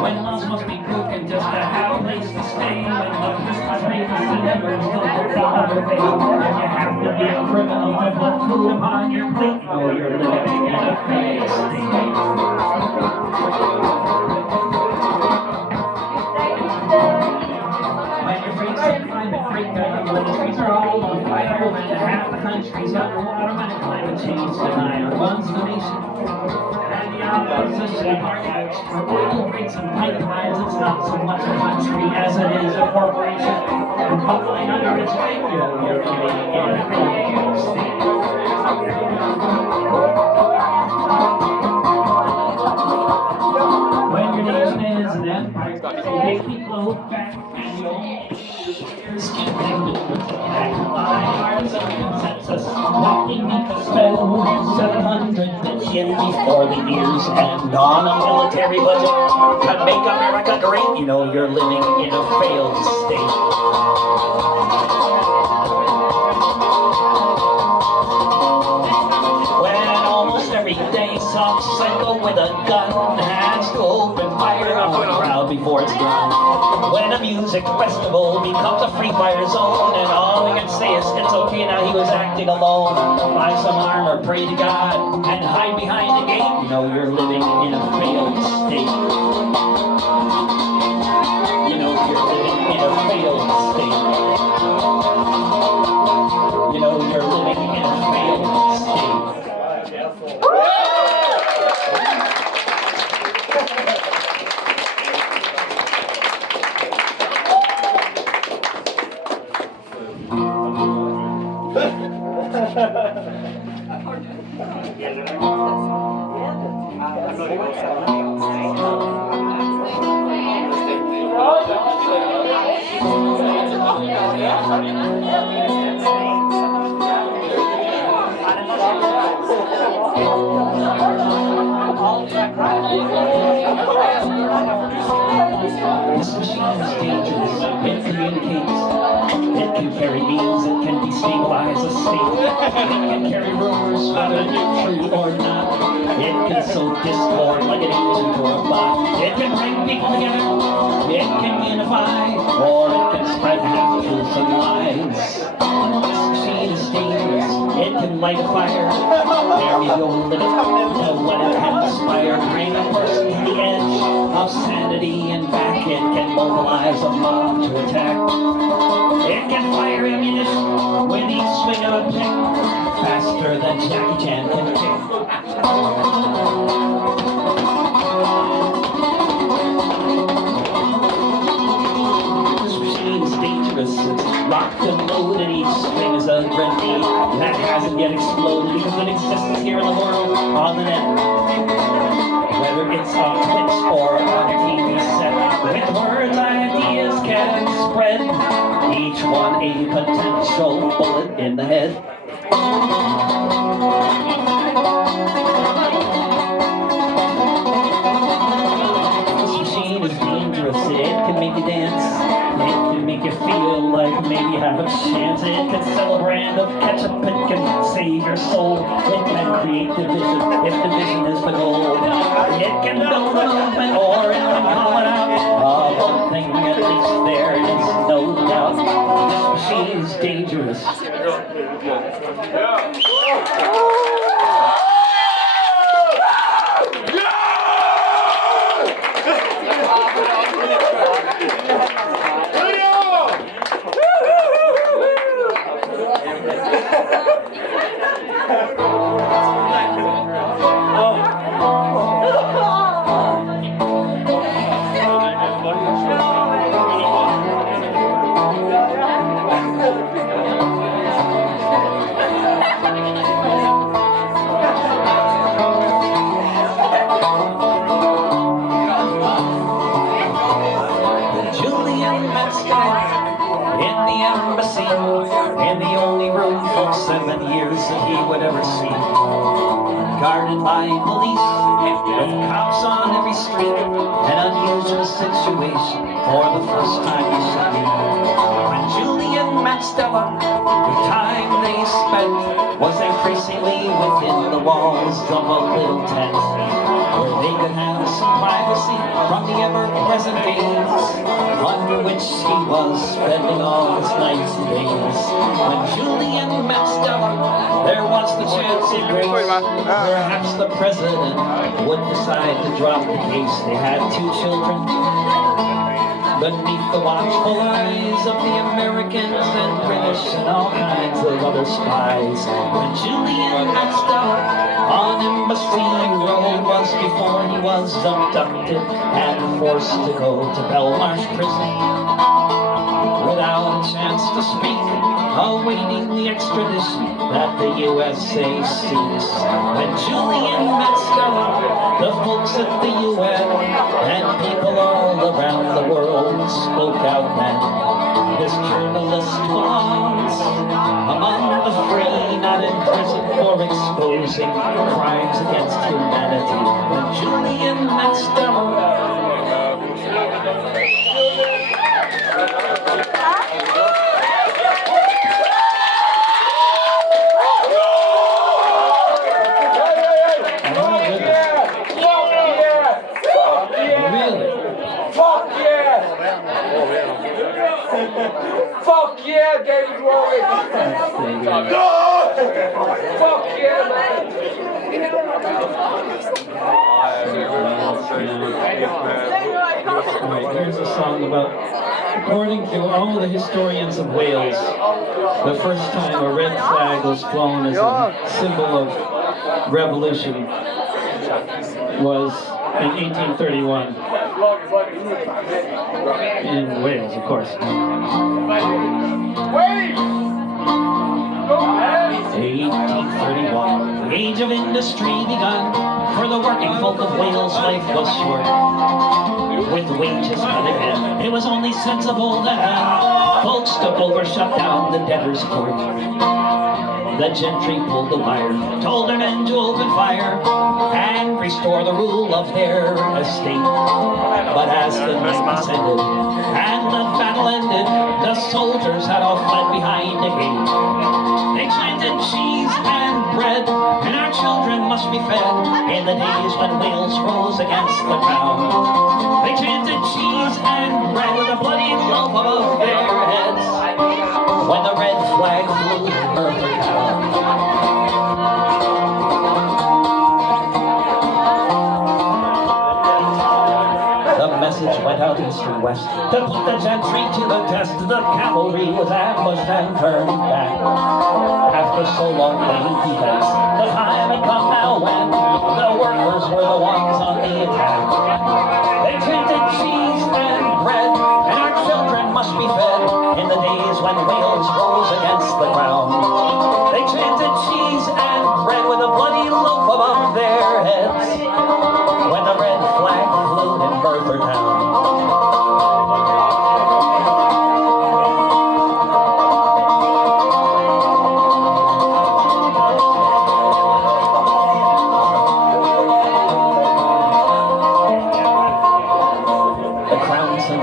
When love's must be broken just to have a place to stay. When love just must pay for never still put the other way. If you have to be a criminal to put food upon your plate, oh, you're living in a failed state. When your freaks and climate freak out, when the trees are all on fire, when half the country's underwater, when climate change denier runs the nation. And the opposition argues for oil rigs and pipelines. It's not so much a country as it is a corporation. And buckling under its weight, you're living in a failed state. When your nation is an empire, so make people look back and your skin hearts of consensus, walking beneath the spell, 700 billion before the years, and on a military budget to make America great, you're living in a failed state. Every day, some psycho with a gun has to open fire on the crowd before it's done. When a music festival becomes a free fire zone, and all we can say is it's okay now he was acting alone. Buy some armor, pray to God, and hide behind the gate. You're living in a failed state. You're living in a failed state. You're living in a failed state. This machine is dangerous. It communicates. It can carry means. It can destabilize a state. It can carry rumors, whether they're true or not. It can sow discord like an agent or a bot. It can bring people together. It can unify, or it can spread half-truths and lies. This machine is dangerous. It can light a fire. There you go, limit to what it can inspire. Bring a person to the edge of sanity and back. It can mobilize a mob to attack. It can fire ammunition with each swing of a pick, faster than Jackie Chan can kick. This machine is dangerous. It's locked and loaded. Each string is a grenade that hasn't yet exploded because it exists here in the world on the net. Whether it's on Twitch or on a TV set, with words ideas can spread, each one a potential bullet in the head. This machine is dangerous. It can make you dance. It can make you feel like maybe you have a chance. It can sell a brand of ketchup. It can save your soul. It can create division if the vision is the goal. It can build a movement or it can call it out. One thing at least there is no doubt. This machine is dangerous. In the only room for 7 years that he would ever see. Guarded by police, with cops on every street. An unusual situation for the first time you see. When Julian met Stella, the time they spent was increasingly within the walls of a little tent, where they could have some privacy from the ever-present gaze, under which he was spending all his nights and days. When Julian met Stella, there was the chance of grace. Perhaps the president would decide to drop the case. They had 2 children beneath the watchful eyes of the Americans and British and all kinds of other spies. When Julian met Stella on Embassy Road was before he was abducted and forced to go to Belmarsh prison without a chance to speak, awaiting the extradition that the USA seeks. When Julian met Stella, the folks at the UN and people all around the world spoke out then. This journalist belongs among the free, not in prison for exposing crimes against humanity. When Julian met Stella, Fuck yeah, David Rovics! Fuck yeah, man! Alright, here's a song about, according to all the historians of Wales, the first time a red flag was flown as a symbol of revolution was in 1831 in Wales, of course. 1831, the age of industry begun. For the working folk of Wales, life was short. With wages cut again, it was only sensible that then folks took over, shut down the debtors' court. The gentry pulled the wire, told their men to open fire and restore the rule of their estate. But as the night descended and the battle ended, the soldiers had all fled behind a gate. They chanted cheese and bread, and our children must be fed in the days when Wales rose against the crown. They chanted cheese and bread with a bloody loaf above their heads when the red flag flew over the town. The message went out east and west to put the gentry to the test. The cavalry was ambushed and turned back. After so long playing defense, the time had come now when the workers were the ones on the attack. They chanted cheese and bread, and our children must be fed in the days when Wales rose against the crown. They chanted cheese and bread with a bloody loaf above their heads when the red flag flew in Merthyr Town.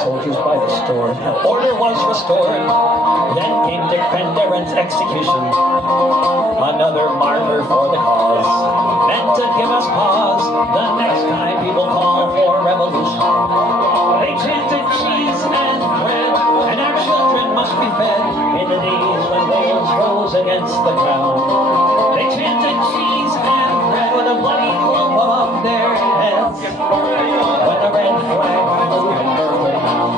Soldiers by the store, order was restored. Then came Dick Penderyn's execution, another martyr for the cause, meant to give us pause the next time people call for revolution. They chanted cheese and bread, and our children must be fed in the days when Wales rose against the crown. They chanted cheese and bread with a bloody loaf above their heads when the red flag flew in Merthyr Town.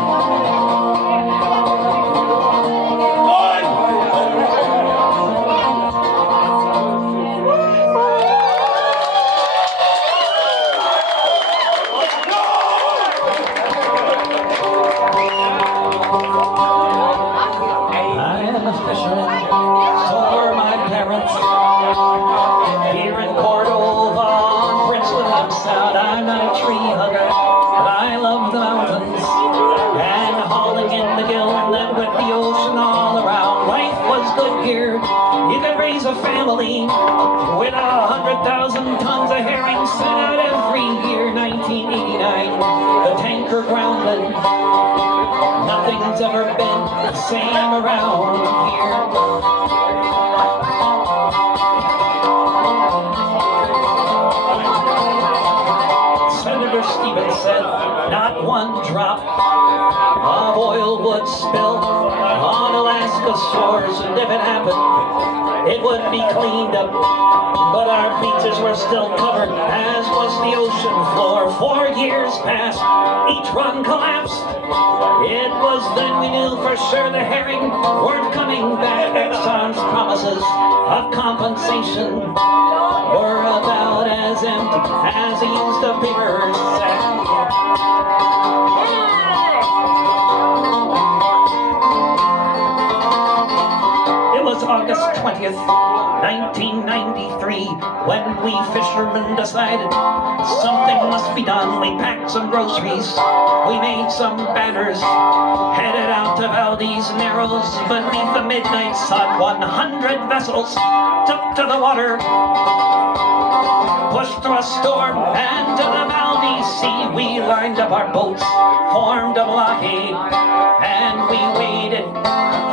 So were my parents. Here in Cordova on Princeton Sound, I'm not a tree hugger, but I love the mountains and hauling in the giln that with the ocean all around. Life was good here. You could raise a family with 100,000 tons of herring sent out every year. 1989, the tanker grounded. Nothing's ever been the same around here. Senator Stevens said, not one drop of oil would spill on Alaska's shores, and if it happened, it would be cleaned up. But our beaches were still covered, as was the ocean floor. 4 years passed, each run collapsed. It was then we knew for sure the herring weren't coming back. Exxon's promises of compensation were about as empty as a used up paper sack. It was August 20th, 1993, when we fishermen decided something must be done. We packed some groceries, we made some batters, headed out to Valdez Narrows beneath the midnight sun. 100 vessels took to the water, pushed through a storm and to the Valdez Sea. We lined up our boats, formed a blockade, and we waited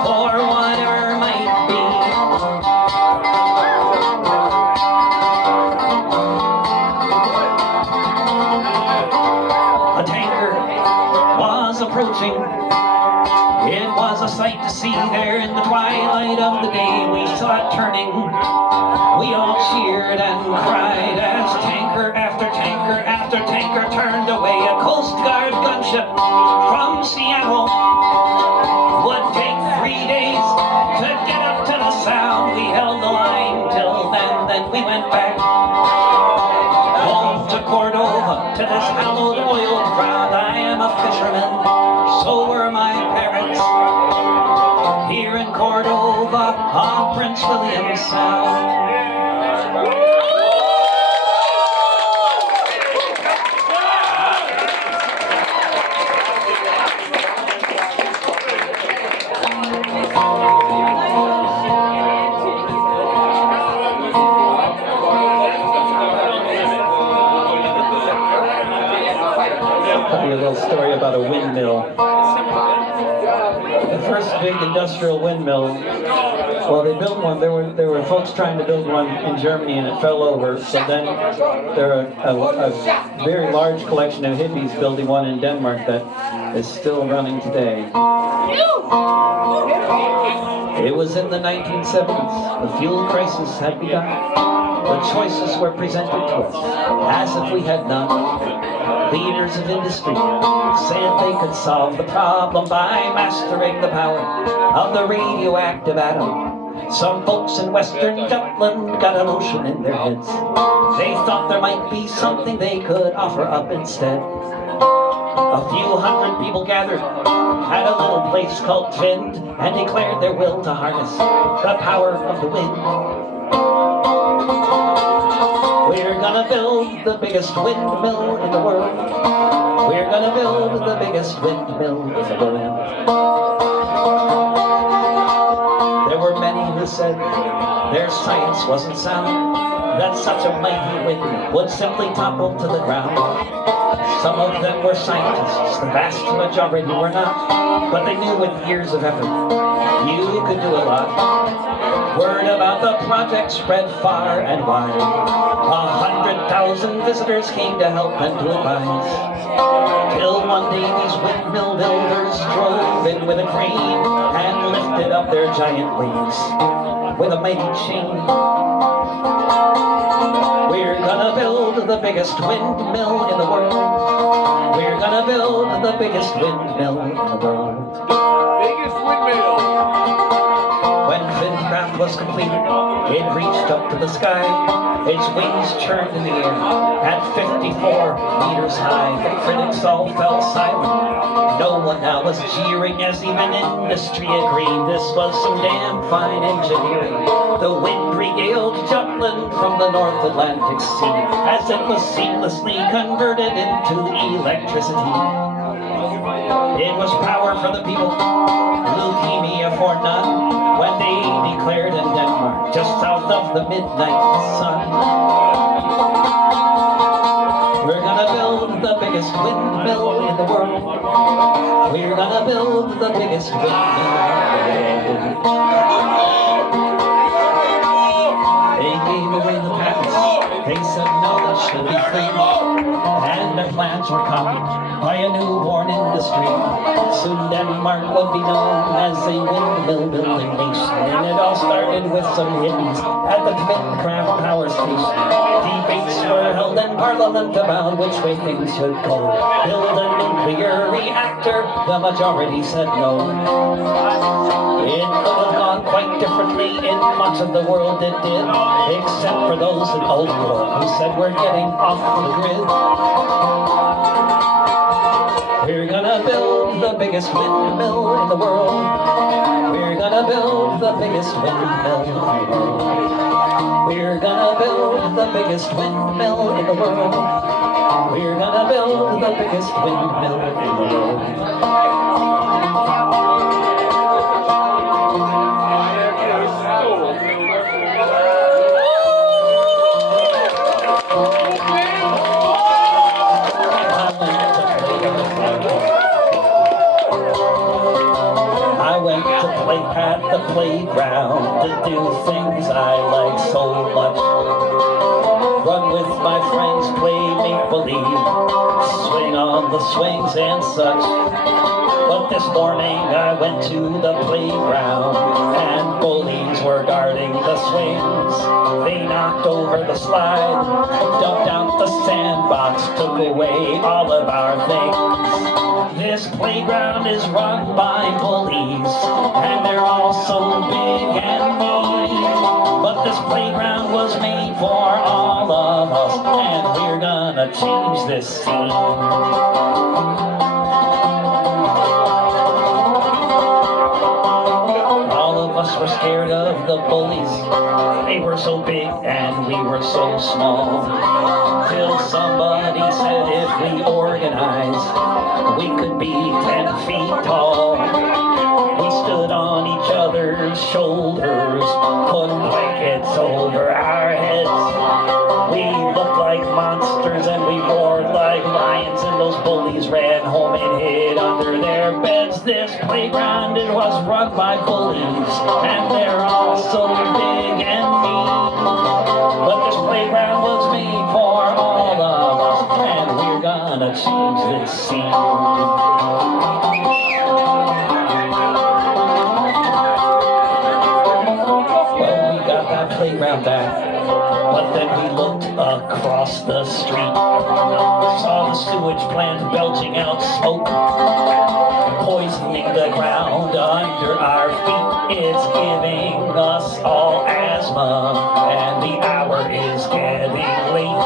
for whatever might be. A tanker was approaching. It was a sight to see there in the twilight of the day. We saw it turning. We all cheered and cried as tanker after tanker after tanker turned away. A Coast Guard gunship from Seattle would take 3 days to get up to the sound. We held the line till then we went back home to Cordova, to this hallowed oil ground. I am a fisherman, so were my parents, here in Cordova on Prince William Sound. I'll tell you a little story about a windmill. The first big industrial windmill, well, they built one. There were folks trying to build one in Germany, and it fell over. So then there are a very large collection of hippies building one in Denmark that is still running today. It was in the 1970s. The fuel crisis had begun. The choices were presented to us as if we had none. Leaders of industry said they could solve the problem by mastering the power of the radioactive atom. Some folks in western Jutland got a notion in their heads. They thought there might be something they could offer up instead. A few hundred people gathered at a little place called Tvind and declared their will to harness the power of the wind. We're gonna build the biggest windmill in the world. We're gonna build the biggest windmill in the world. There were many who said their science wasn't sound, that such a mighty wind would simply topple to the ground. Some of them were scientists, the vast majority were not, but they knew with years of effort you could do a lot. Word about the project spread far and wide. 100,000 visitors came to help and to advise. Till one day these windmill builders drove in with a crane and lifted up their giant wings with a mighty chain. We're gonna build the biggest windmill in the world. We're gonna build the biggest windmill in the world. Biggest windmill. When Fincraft was completed, it reached up to the sky. Its wings churned in the air at 54 meters high. The critics all fell silent. No one now was jeering as even industry agreed this was some damn fine engineering. The wind regaled Jutland from the North Atlantic Sea as it was seamlessly converted into electricity. It was power for the people, leukemia for none, when they declared in Denmark, just south of the midnight sun. We're gonna build the biggest biggest windmill in the world. We're gonna build the biggest windmill in the world. They gave away the patents. They said knowledge should be free. And their plans were copied by a newborn industry. Soon Denmark would be known as a windmill building nation. And it all started with some hippies at the Windcraft Power Station. Debates were held in Parliament about which way things should go. Build a nuclear reactor, the majority said no. It could have gone quite differently in much of the world, it did, except for those in old war who said we're getting off the grid. We're gonna build the biggest windmill in the world. We're gonna build the biggest windmill in the world. We're gonna build the biggest windmill in the world. We're gonna build the biggest windmill in the world. I went to play at the playground to do things I like so much. Run with my friends, play make-believe, swing on the swings and such. But this morning I went to the playground and bullies were guarding the swings. They knocked over the slide, dumped out the sandbox, took away all of our things. This playground is run by bullies, and they're all so big and mean. But this playground was made for all of us, and we're gonna change this scene. All of us were scared of the bullies. They were so big and we were so small. Till somebody said if we organize, we could be 10 feet tall. We stood on each other's shoulders, put blankets over our heads. We looked like monsters and we roared like lions, and those bullies ran home and hid under their beds. This playground, it was run by bullies, and they're all so big and mean. But this playground was made for all of us, and we're gonna change this scene. Well, we got that playground back, but then we looked across the street, saw the sewage plant belching out smoke, poisoning the ground under our feet. It's giving us all asthma, and the hour is getting late.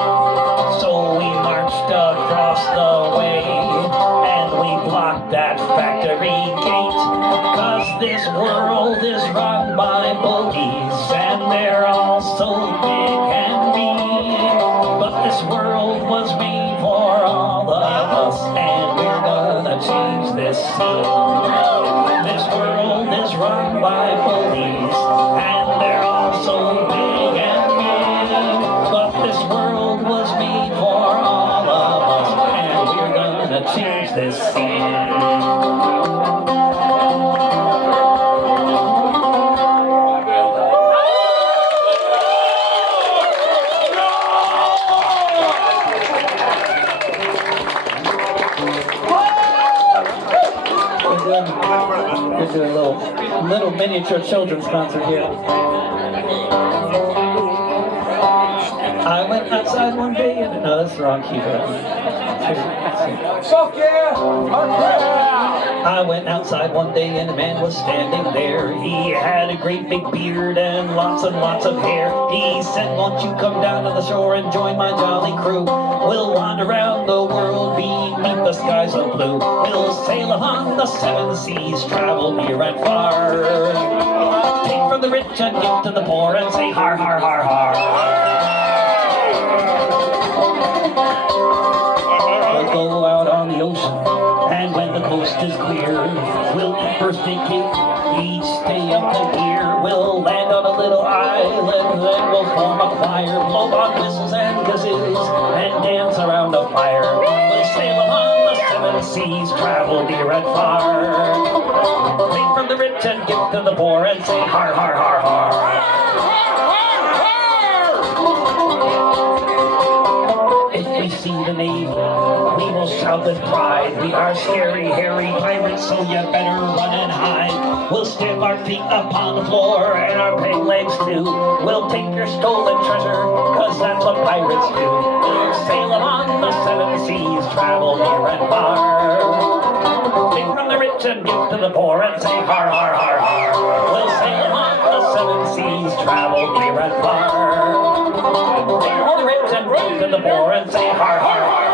So we marched across the way, and we blocked that factory gate. 'Cause this world is run by bullies, and they're all so big and mean. But this world was made for all of us, and we're gonna change this scene. This world is run by bullies, and they're all so big and mean. But this world was made for all of us, and we're gonna change this scene. We're doing a little miniature children's concert here. I went outside one day and no, that's the wrong key. Fuck yeah! I went outside one day and a man was standing there. He had a great big beard and lots of hair. He said, "Won't you come down to the shore and join my jolly crew? We'll wander around the world beneath the skies of blue. We'll sail upon the 7 seas, travel near and far. Take from the rich and give to the poor and say har, har, har, har." We'll go out on the ocean, and when the coast is clear, we'll eat birthday cake, each stay up to here. We'll land on a little island, then we'll form a choir, blow on whistles and kazoo, and dance around a fire. We'll sail seven seas, travel near and far. Take from the rich and give to the poor and say har, har, har, har. If we see the Navy, we will shout with pride. We are scary, hairy pirates, so you better run and hide. We'll stamp our feet upon the floor and our peg legs too. We'll take your stolen treasure, cause that's what pirates do. We'll sail on the seven seas, travel near and far. Take from the rich and give to the poor and say har, har, har, har. We'll sail on the seven seas, travel near and far. Take from the rich and give to the poor and say har, har, har.